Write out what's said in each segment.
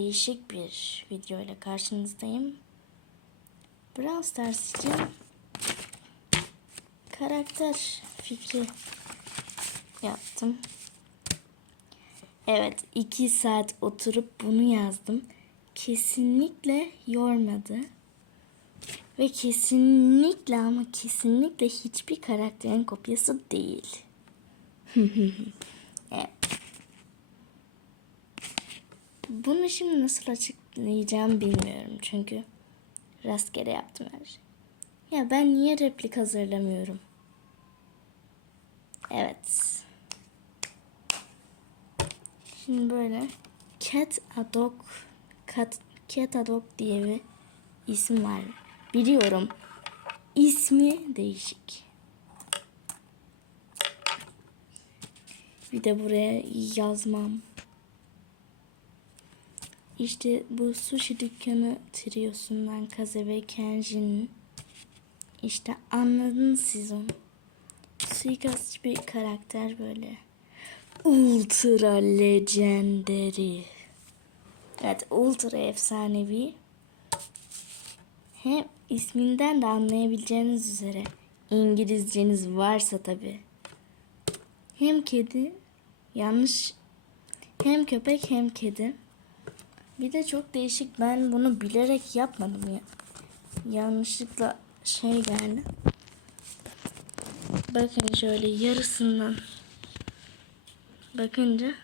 değişik bir video ile karşınızdayım. Brawl Stars için karakter fikri yaptım. Evet, iki saat oturup bunu yazdım. Kesinlikle yormadı. Ve kesinlikle ama kesinlikle hiçbir karakterin kopyası değil. evet. Bunu şimdi nasıl açıklayacağım bilmiyorum çünkü rastgele yaptım her şeyi. Ya ben niye replik hazırlamıyorum? Evet. Şimdi böyle Cat Adog Cat, Cat Adog diye bir isim var. Biliyorum. İsmi değişik. Bir de buraya yazmam. İşte bu sushi dükkanı triosundan Kaze Kenji'nin işte anladınız siz onu. Suikastçı bir karakter böyle. Ultra legendary. Evet ultra efsanevi. Hem isminden de anlayabileceğiniz üzere İngilizceniz varsa tabi. Hem kedi yanlış hem köpek hem kedi. Bir de çok değişik. Ben bunu bilerek yapmadım ya. Yanlışlıkla şey geldi. Bakın şöyle yarısından bakınca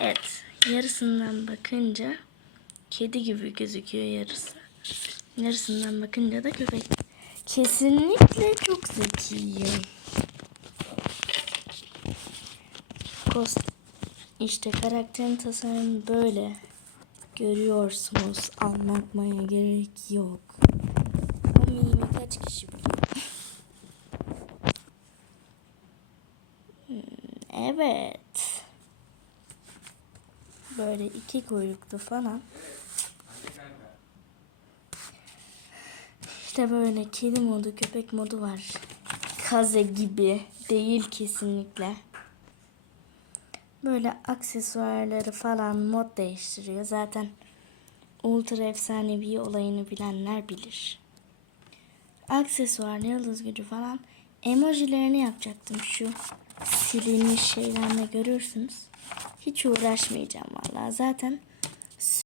evet yarısından bakınca kedi gibi gözüküyor yarısı. Yarısından bakınca da köpek. Kesinlikle çok zekiyim. Kost işte karakterin tasarımı böyle. Görüyorsunuz. Anlatmaya gerek yok. Bu mimi kaç kişi biliyor? Hmm, Evet. Böyle iki kuyruklu falan. İşte böyle kedi modu, köpek modu var. Kaze gibi değil kesinlikle. Böyle aksesuarları falan mod değiştiriyor. Zaten ultra efsanevi olayını bilenler bilir. Aksesuar, yıldız gücü falan emojilerini yapacaktım şu silinmiş şeylerle görürsünüz. Hiç uğraşmayacağım vallahi. Zaten